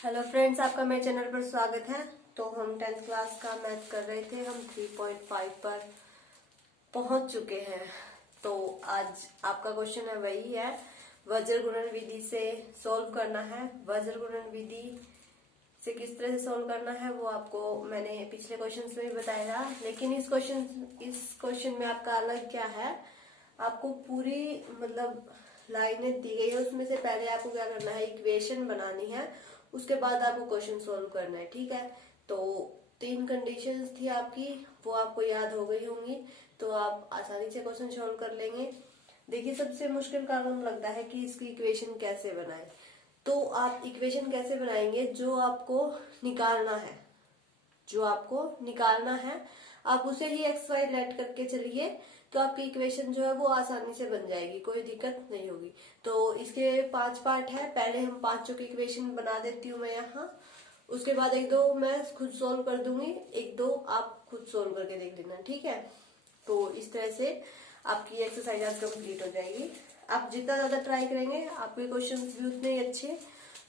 Hello friends, आपका मेरे channel पर स्वागत है। तो हम 10th क्लास का मैथ कर रहे थे। हम 3.5 पर पहुंच चुके हैं। तो आज आपका क्वेश्चन है वही है, वज्र गुणन विधि से सॉल्व करना है। वज्र गुणन विधि से किस तरह से सॉल्व करना है वो आपको मैंने पिछले क्वेश्चन में भी बताया, लेकिन इस क्वेश्चन में आपका अलग क्या है, आपको पूरी लाइनें दी गई है, उसमें से पहले आपको क्या करना है, इक्वेशन बनानी है, उसके बाद आपको क्वेश्चन सोल्व करना है। ठीक है, तो 3 कंडीशंस थी आपकी, वो आपको याद हो गई होंगी, तो आप आसानी से क्वेश्चन सोल्व कर लेंगे। देखिए, सबसे मुश्किल काम लगता है कि इसकी इक्वेशन कैसे बनाए। तो आप इक्वेशन कैसे बनाएंगे, जो आपको निकालना है, आप उसे ही एक्स वाई लेट करके चलिए, तो आपकी इक्वेशन जो है वो आसानी से बन जाएगी, कोई दिक्कत नहीं होगी। तो इसके 5 पार्ट है, पहले हम पांचों की इक्वेशन बना देती हूँ मैं यहाँ, उसके बाद 1-2 मैं खुद सोल्व कर दूंगी, 1-2 आप खुद सोल्व करके देख लेना। ठीक है, तो इस तरह से आपकी एक्सरसाइज आज कंप्लीट हो जाएगी। आप जितना ज्यादा ट्राई करेंगे आपके क्वेश्चन भी उतने ही अच्छे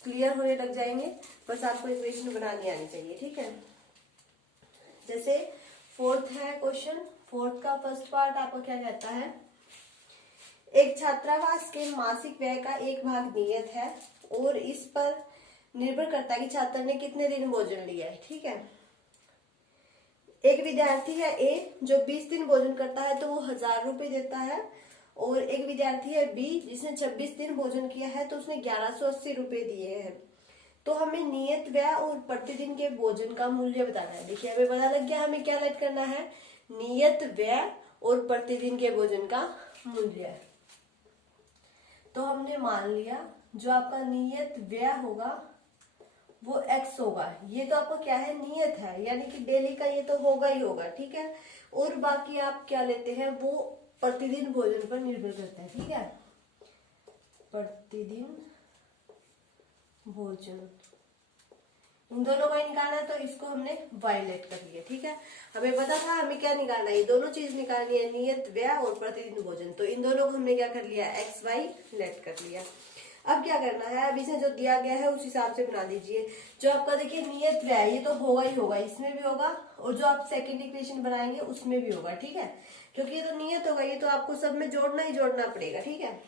क्लियर होने लग जाएंगे। बस आपको इक्वेशन बनानी आनी चाहिए। ठीक है, जैसे फोर्थ है क्वेश्चन, फोर्थ का फर्स्ट पार्ट आपको क्या कहता है, एक छात्रावास के मासिक व्यय का एक भाग नियत है और इस पर निर्भर करता है कि छात्र ने कितने दिन भोजन लिया है। ठीक है, एक विद्यार्थी है ए जो 20 दिन भोजन करता है तो वो 1000 रुपए देता है, और एक विद्यार्थी है बी जिसने 26 दिन भोजन किया है तो उसने 1180 रुपए दिए हैं। तो हमें नियत व्यय और प्रतिदिन के भोजन का मूल्य बताना है। देखिए, हमें पता लग गया हमें क्या लेट करना है, नियत व्यय और प्रतिदिन के भोजन का मूल्य। तो हमने मान लिया जो आपका नियत व्यय होगा वो x होगा। ये तो आपका क्या है, नियत है, यानी कि डेली का ये तो होगा ही होगा। ठीक है, और बाकी आप क्या लेते हैं, वो प्रतिदिन भोजन पर निर्भर करता है। ठीक है, प्रतिदिन भोजन, इन दोनों का ही निकालना है, तो इसको हमने वायलेट कर लिया। ठीक है, हमें पता था हमें क्या निकालना है, ये दोनों चीज निकालनी है, नियत व्यय और प्रतिदिन भोजन। तो इन दोनों को हमने क्या कर लिया, एक्स वाई लेट कर लिया। अब क्या करना है, अब इसे जो दिया गया है उस हिसाब से बना दीजिए। जो आपका देखिए नियत व्यय ये तो होगा ही होगा, इसमें भी होगा, और जो आप सेकंड इक्वेशन बनाएंगे उसमें भी होगा। ठीक है, क्योंकि ये तो नियत होगा, ये तो आपको सब में जोड़ना ही जोड़ना पड़ेगा। ठीक है,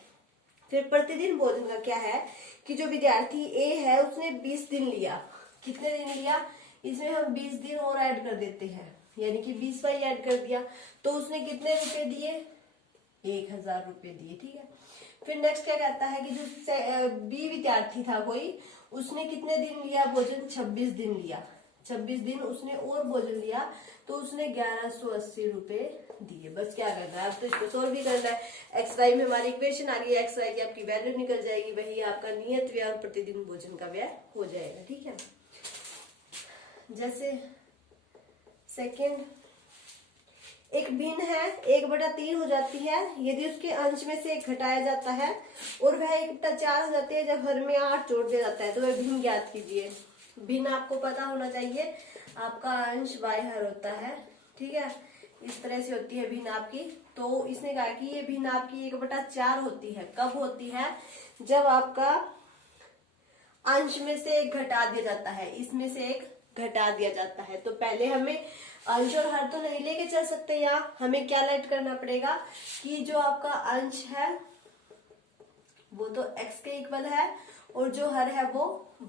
फिर प्रतिदिन भोजन का क्या है कि जो विद्यार्थी ए है उसने 20 दिन लिया, कितने दिन लिया, इसमें हम 20 दिन और ऐड कर देते हैं, यानी कि 20 वाई ऐड कर दिया, तो उसने कितने रुपए दिए, 1000 रुपए दिए। ठीक है, फिर नेक्स्ट क्या कहता है कि जो बी विद्यार्थी था कोई, उसने कितने दिन लिया भोजन, 26 दिन लिया, 26 दिन उसने और भोजन लिया, तो उसने 1180 रुपए दिए। बस क्या करना है, अब तो इसको सोल्व भी करना है। एक्स वाई में हमारी इक्वेशन आ गई, एक्स वाई की आपकी वैल्यू निकल जाएगी, वही आपका नियत व्यय और प्रतिदिन भोजन का व्यय हो जाएगा। ठीक है, जैसे सेकेंड, एक भिन्न है 1/3 हो जाती है यदि उसके अंश में से एक घटाया जाता है, और वह 1/4 हो जाती है जब हर में 8 जोड़ दिया जाता है। तो वह भिन्न ज्ञात कीजिए। भिन्न आपको पता होना चाहिए, आपका अंश बाय हर होता है। ठीक है, इस तरह से होती है भिन्न आपकी। तो इसने कहा कि ये भिन्न आपकी 1/4 होती है, कब होती है, जब आपका अंश में से एक घटा दिया जाता है, इसमें से एक घटा दिया जाता है। तो पहले हमें अंश और हर तो नहीं लेके चल सकते, यहाँ हमें क्या लेट करना पड़ेगा कि जो आपका अंश है वो तो x के इक्वल है और जो हर है वो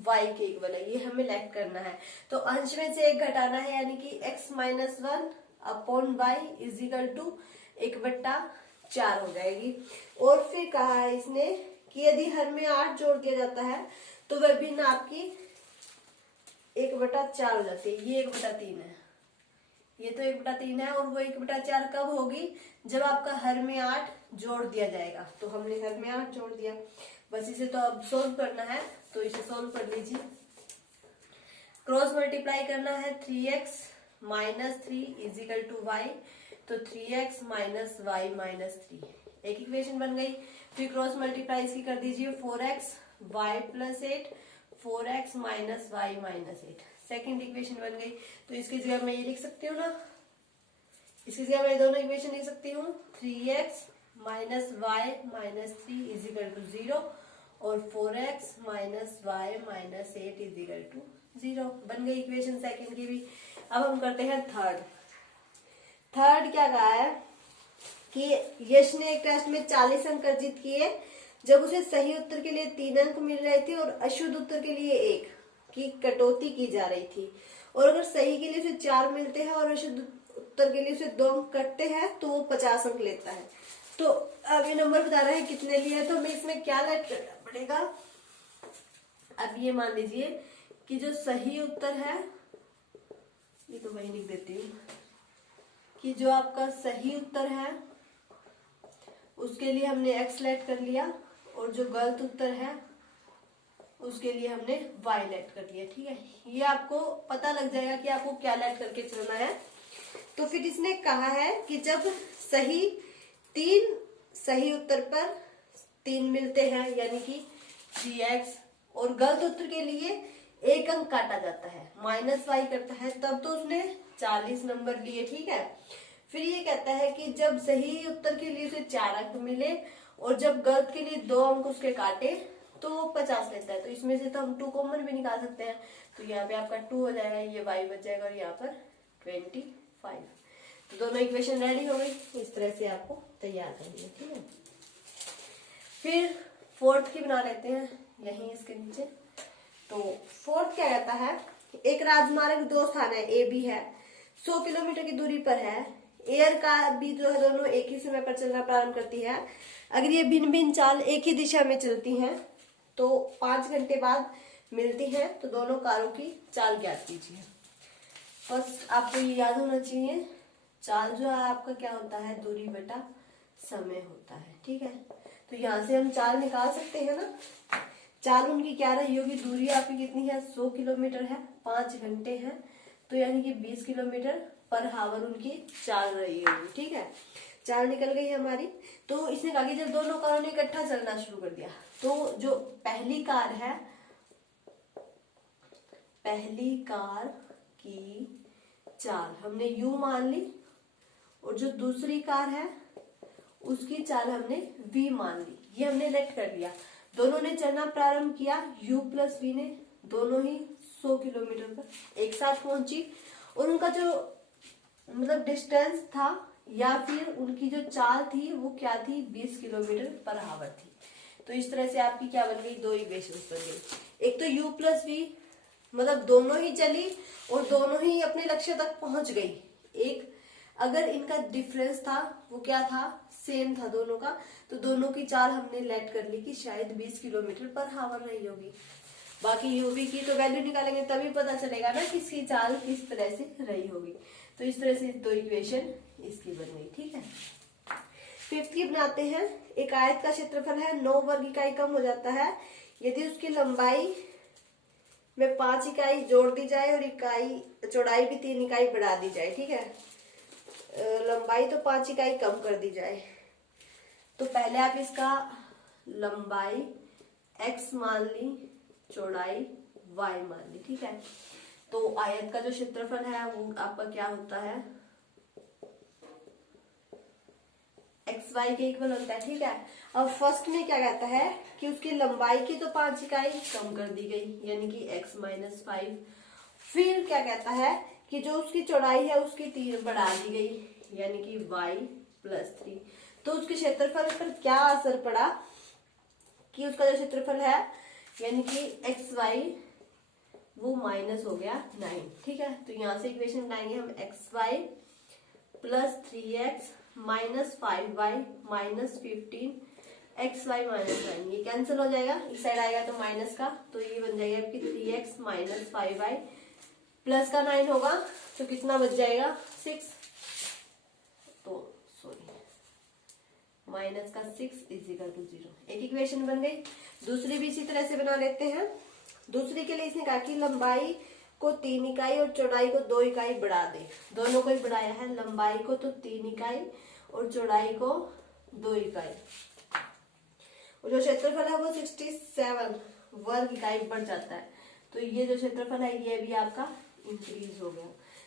y के इक्वल है, ये हमें लेट करना है। तो अंश में से एक घटाना है, यानी कि x-1 upon y is equal to 1/4 हो जाएगी। और फिर कहा है इसने कि यदि हर में 8 जोड़ दिया जाता है तो वह भिन्न आपकी 1/4 हो जाती है। ये 1/3 है, ये तो 1/3 है, और वो 1/4 कब होगी, जब आपका हर में 8 जोड़ दिया जाएगा। तो हमने हर में 8 जोड़ दिया, बस इसे तो अब सोल्व करना है, तो इसे सोल्व कर लीजिए। क्रॉस मल्टीप्लाई करना है, 3x - 3 is equal to y, तो 3x - y - 3 एक इक्वेशन बन गई। फिर क्रॉस मल्टीप्लाई इसकी कर दीजिए, 4x y + 8 4x - y - 8 second equation बन गई। तो इसकी जगह मैं ये लिख सकती हूँ ना, इसकी जगह मैं दोनों इक्वेशन लिख सकती हूँ, 3x - y - 3 is equal to 0, और 4x minus y minus 8 is equal to 0। बन गई इक्वेशन सेकंड की भी। अब हम करते हैं थर्ड। थर्ड क्या कहा है कि यश ने एक टेस्ट में 40 अंक अर्जित किए जब उसे सही उत्तर के लिए 3 अंक मिल रहे थे और अशुद्ध उत्तर के लिए 1 की कटौती की जा रही थी, और अगर सही के लिए उसे 4 मिलते हैं और अशुद्ध उत्तर के लिए उसे 2 अंक कटते हैं तो वो 50 अंक लेता है। तो अब ये नंबर बता रहा है कितने लिए है, तो हमें इसमें क्या ऐड करना पड़ेगा। अब ये मान लीजिए कि जो सही उत्तर है, ये तो वही लिख देती हूँ कि जो आपका सही उत्तर है उसके लिए हमने x लेट कर लिया और जो गलत उत्तर है उसके लिए हमने y लेट कर लिया। ठीक है, ये आपको पता लग जाएगा कि आपको क्या लेट करके चलना है। तो फिर इसने कहा है कि जब तीन सही उत्तर पर 3 मिलते हैं यानी कि 3x, और गलत उत्तर के लिए 1 अंक काटा जाता है माइनस y करता है, तब तो उसने 40 नंबर लिए। ठीक है, फिर ये कहता है कि जब सही उत्तर के लिए उसे 4 अंक मिले और जब गलत के लिए 2 अंक उसके काटे तो वो 50 लेता है। तो इसमें से तो हम 2 कॉमन भी निकाल सकते हैं, तो यहाँ पे आपका 2 हो जाएगा, ये y बच जाएगा और यहाँ पर 25। तो दोनों इक्वेशन रेडी हो गई। इस तरह से आपको तैयार करनी है। ठीक है, फिर फोर्थ की बना लेते हैं यहीं इसके नीचे। तो फोर्थ क्या कहता है, एक राजमार्ग 2 स्थान है ए बी है, 100 किलोमीटर की दूरी पर है। एयर का भी जो है दोनों एक ही समय पर चलना प्रारंभ करती है। अगर ये भिन्न भिन्न चाल एक ही दिशा में चलती हैं तो 5 घंटे बाद मिलती हैं, तो दोनों कारों की चाल ज्ञात कीजिए। फर्स्ट आपको ये याद होना चाहिए, चाल जो है आपका क्या होता है, दूरी बटा समय होता है। ठीक है, तो यहाँ से हम चाल निकाल सकते हैं ना। चाल उनकी क्या रही होगी, दूरी आपकी कितनी है, 100 किलोमीटर है, 5 घंटे हैं, तो यानी कि 20 किलोमीटर पर हावर उनकी चाल रही होगी। ठीक है, चाल निकल गई हमारी। तो इसने कहा कि जब दोनों कारों ने इकट्ठा चलना शुरू कर दिया तो जो पहली कार है, पहली कार की चाल हमने u मान ली और जो दूसरी कार है उसकी चाल हमने v मान ली। ये हमने लेट कर लिया। दोनों ने चलना प्रारंभ किया, u प्लस v ने दोनों ही 100 किलोमीटर पर एक साथ पहुंची, और उनका जो मतलब डिस्टेंस था या फिर उनकी जो चाल थी वो क्या थी, 20 किलोमीटर पर आवर थी। तो इस तरह से आपकी क्या बन गई, 2 इक्वेशंस बन गई। एक तो u प्लस v मतलब दोनों ही चली और दोनों ही अपने लक्ष्य तक पहुंच गई। एक अगर इनका डिफरेंस था वो क्या था, सेम था दोनों का, तो दोनों की चाल हमने लेट कर ली कि शायद 20 किलोमीटर पर आवर रही होगी। बाकी यूवी की तो वैल्यू निकालेंगे तभी पता चलेगा ना कि इसकी चाल किस तरह से रही होगी। तो इस तरह से 2 इक्वेशन इसकी बन गई। ठीक है, फिफ्थ की बनाते हैं। एक आयत का क्षेत्रफल है 9 वर्ग इकाई कम हो जाता है यदि उसकी लंबाई में 5 इकाई जोड़ दी जाए और इकाई चौड़ाई भी 3 इकाई बढ़ा दी जाए। ठीक है, लंबाई तो 5 इकाई कम कर दी जाए। तो पहले आप इसका लंबाई x मान ली, चौड़ाई y मान ली। ठीक है, तो आयत का जो क्षेत्रफल है वो आपका क्या होता है, एक्स वाई के इक्वल होता है। ठीक है, अब फर्स्ट में क्या कहता है कि उसकी लंबाई की तो 5 इकाई कम कर दी गई यानी कि x माइनस 5। फिर क्या कहता है कि जो उसकी चौड़ाई है उसकी 3 बढ़ा दी गई यानी कि y प्लस 3। तो उसके क्षेत्रफल पर क्या असर पड़ा कि उसका जो क्षेत्रफल है यानी कि एक्स वाई वो माइनस हो गया 9। ठीक है, तो यहां से इक्वेशन बनाएंगे हम x y plus 3x minus 5y minus 15 x y minus 9। ये कैंसिल हो जाएगा, इस साइड आएगा तो माइनस का, तो ये बन जाएगा आपकी 3x माइनस 5y प्लस का 9 होगा तो कितना बच जाएगा 6, तो सॉरी माइनस का 6 इज इक्वल टू 0। एक इक्वेशन बन गई। दूसरी भी इसी तरह से बना लेते हैं। दूसरी के लिए इसने कहा कि लंबाई को 3 इकाई और चौड़ाई को 2 इकाई बढ़ा दे। दोनों को ही बढ़ाया है, लंबाई को तो 3 इकाई और चौड़ाई को 2 इकाई, और जो क्षेत्रफल है वो 67 वर्ग इकाई बढ़ जाता है। तो ये जो क्षेत्रफल है ये भी आपका इंक्रीज हो गया।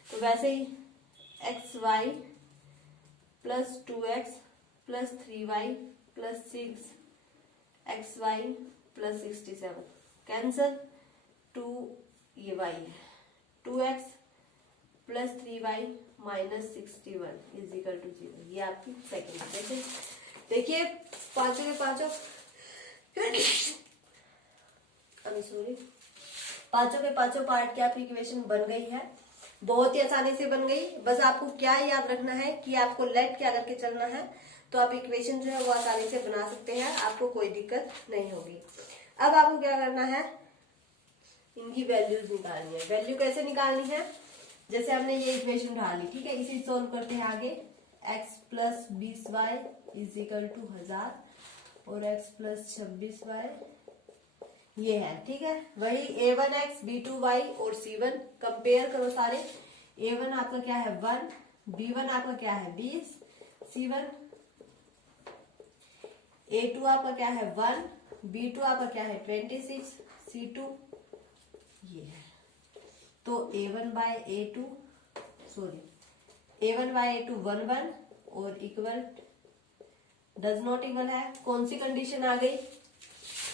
तो वैसे ही x y plus 2x plus 3y plus 6 x y plus 67 cancel, 2 ये y है, 2x plus 3y minus 61 is equal to 0। ये आपकी सेकेंड है। देखिए पांचों के पांचों पांचों के पांचों पार्ट की आपकी इक्वेशन बन गई है, बहुत ही आसानी से बन गई। बस आपको क्या याद रखना है कि आपको लेट क्या करके चलना है, तो आप इक्वेशन जो है वो आसानी से बना सकते हैं, आपको कोई दिक्कत नहीं होगी। अब आपको क्या करना है, इनकी वैल्यूज निकालनी है। वैल्यू कैसे निकालनी है, जैसे हमने ये इक्वेशन उठा ली, ठीक है, इसे सोल्व करते हैं आगे। x plus 20y is equal to 1000 और x प्लस 26y ये है, ठीक है। वही a1x b2y और c1 कंपेयर करो सारे। a1 आपका क्या है 1, b1 आपका क्या है 20, c1 a2 आपका क्या है 1, b2 आपका क्या है 26, c2 ये है। तो a1 बाय a2 1 1 और इक्वल डज नॉट इक्वल है, कौन सी कंडीशन आ गई,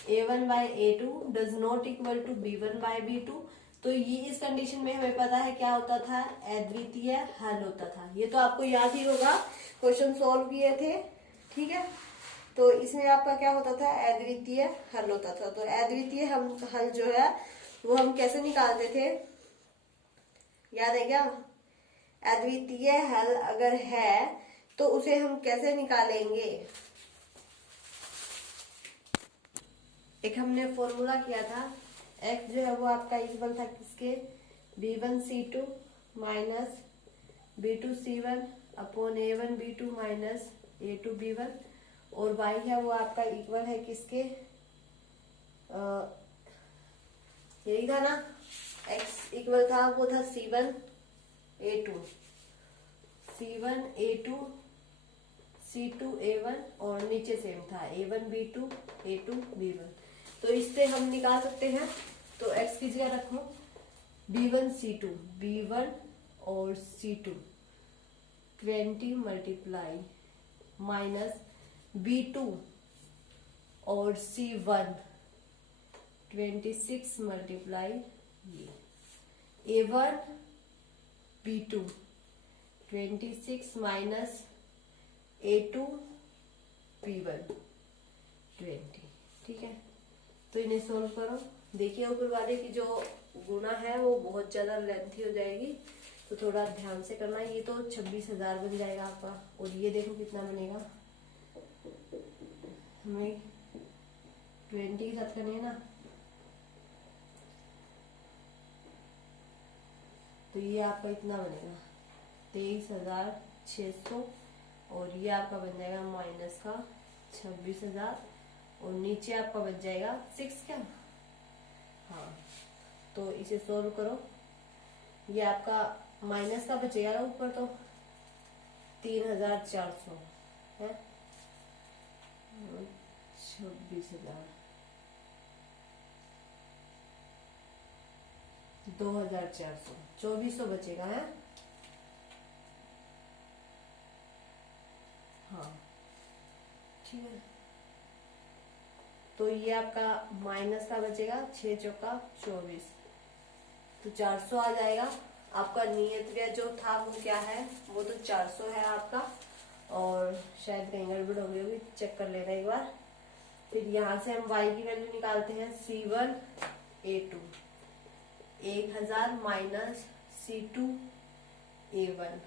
a1 by a2 does not equal to b1 by b2। तो ये इस कंडीशन में हमें पता है क्या होता था, अद्वितीय हल होता था। ये तो आपको याद ही होगा, क्वेश्चन सॉल्व किए थे, ठीक है। तो इसमें आपका क्या होता था, अद्वितीय हल होता था। तो अद्वितीय हल जो है वो हम कैसे निकालते थे, याद है क्या? अद्वितीय हल अगर है तो उसे हम कैसे निकालेंगे, एक हमने फॉर्मूला किया था, x जो है वो आपका इक्वल था किसके, b1c2 minus b2c1 upon a1b2 minus a2b1, और y है वो आपका इक्वल है किसके, यही था ना, x इक्वल था वो था c1 a2 c2 a1 और नीचे सेम था a1 b2 a2 b1। तो इससे हम निकाल सकते हैं। तो x की जगह रखो b1 c2 b1 और c2 20 मल्टीप्लाई माइनस b2 और c1 26 मल्टीप्लाई ये a1 b2 26 minus a2 b1 20, ठीक है। तो इन्हें सोल्व करो। देखिए ऊपर वाले की जो गुणा है वो बहुत ज्यादा लेंथी हो जाएगी, तो थोड़ा ध्यान से करना। ये तो 26,000 बन जाएगा आपका, और ये देखो कितना बनेगा, हमें 20 के साथ करनी है ना, तो ये आपका इतना बनेगा 23,600, और ये आपका बन जाएगा माइनस का 26,000, और नीचे आपका बच जाएगा 6 क्या, हाँ। तो इसे सोल्व करो, ये आपका माइनस का बचेगा ऊपर, तो 3,400 है, 26,000 2,400 2400 बचेगा है, हाँ ठीक है। तो ये आपका माइनस का बचेगा 6 चौका 24, तो 400 आ जाएगा। आपका नियत व्यय जो था वो क्या है, वो तो 400 है आपका, और शायद कहीं गड़बड़ हो गई होगी, चेक कर लेना एक बार। फिर यहाँ से हम y की वैल्यू निकालते हैं, c1 a2 1000 minus c2 a1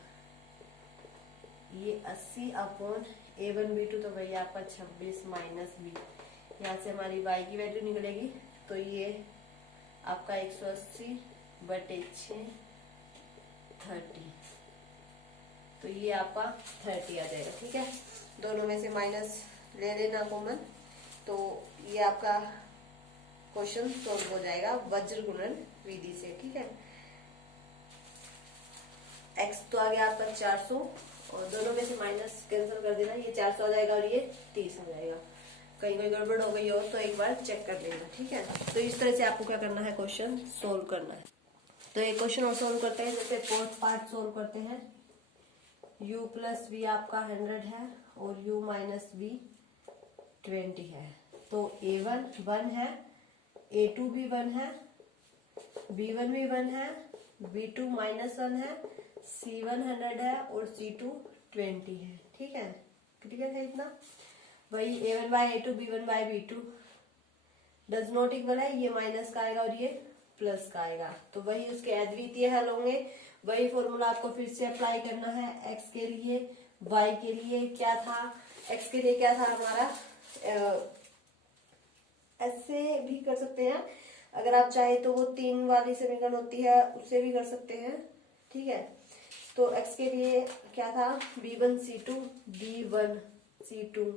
ये 80 अपॉन a1 b2, तो भैया आपका 26 माइनस b, यहाँ से हमारी y की वैल्यू निकलेगी, तो ये आपका 180 बटे 6 30, तो ये आपका 30 आ जाएगा, ठीक है। दोनों में से माइनस ले लेना कॉमन, तो ये आपका क्वेश्चन सोल्व हो जाएगा वज्र गुणन विधि से, ठीक है। x तो आ गया आपका 400, और दोनों में से माइनस कैंसिल कर देना, ये 400 आ जाएगा और ये 30 आ जाएगा। कहीं कोई गड़बड़ हो गई हो तो एक बार चेक कर लेना, ठीक है। तो इस तरह से आपको क्या करना है, क्वेश्चन सोल्व करना है। तो एक क्वेश्चन और सोल्व करते हैं, जैसे फोर्थ पार्ट सोल्व करते हैं। u प्लस वी आपका 100 है और u माइनस वी 20 है, तो A1 1 है, A2 भी 1 है, B1 भी 1 है, B2 -1 है, C1 100 है और C2 20 है। ठीक है, क्लियर है इतना। वही A1 by A2 B1 by B2 does not equal है, ये माइनस का आएगा और ये प्लस का आएगा। तो वही उसके अद्वितीय हल होंगे। वही फॉर्मूला आपको फिर से अप्लाई करना है x के लिए, y के लिए क्या था, x के लिए क्या था हमारा, ऐसे भी कर सकते हैं अगर आप चाहे तो, वो 3 वाली समीकरण होती है उससे भी कर सकते हैं। ठीक है, तो x के लिए क्या था, B1 C2 B1 C2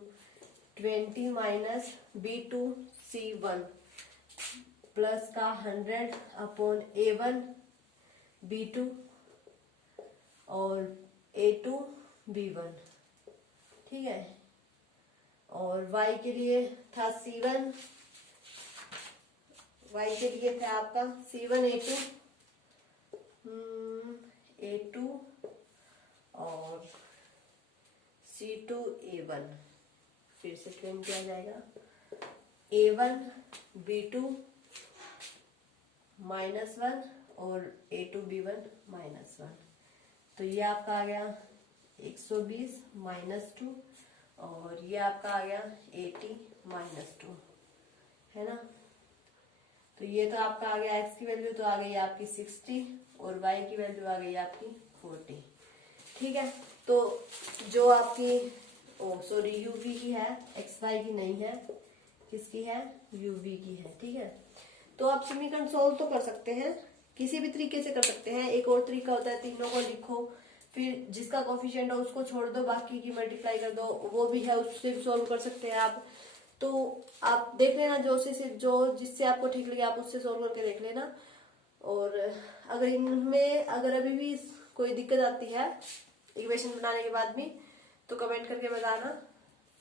20 minus B2 C1 plus का 100 अपॉन A1 B2 और A2 B1। ठीक है, और y के लिए था C1, y के लिए था आपका C1 A2 और C2 A1। फिर से 20 आ जाएगा, A1 B2 -1 और A2 B1 -1। तो ये आपका आ गया 120 -2 और ये आपका आ गया 80 -2, है ना। तो ये तो आपका आ गया x की वैल्यू तो आ गई आपकी 60 और y की वैल्यू आ गई आपकी 40। ठीक है, तो जो आपकी सॉरी uv की है, xy की नहीं है, किसकी है, uv की है। ठीक है, तो आप समीकरण सोल्व तो कर सकते हैं, किसी भी तरीके से कर सकते हैं। एक और तरीका होता है, तीनों को लिखो, फिर जिसका कोफिशिएंट है उसको छोड़ दो, बाकी की मल्टीप्लाई कर दो, वो भी है, उससे भी सोल्व कर सकते हैं आप। तो आप देख लेना जो जिससे आपको ठीक लगे आप उससे सोल्व करके देख लेना। और अगर इनमें अगर अभी भी कोई दिक्कत आती है इक्वेशन बनाने के बाद भी, तो कमेंट करके बताना,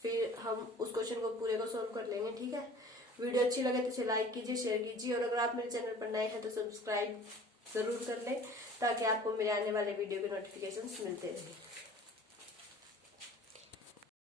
फिर हम उस क्वेश्चन को पूरे को सोल्व कर लेंगे। ठीक है, वीडियो अच्छी लगे तो इसे लाइक कीजिए, शेयर कीजिए, और अगर आप मेरे चैनल पर नए हैं तो सब्सक्राइब जरूर कर लें, ताकि आपको मेरे आने वाले वीडियो के नोटिफिकेशंस मिलते रहें।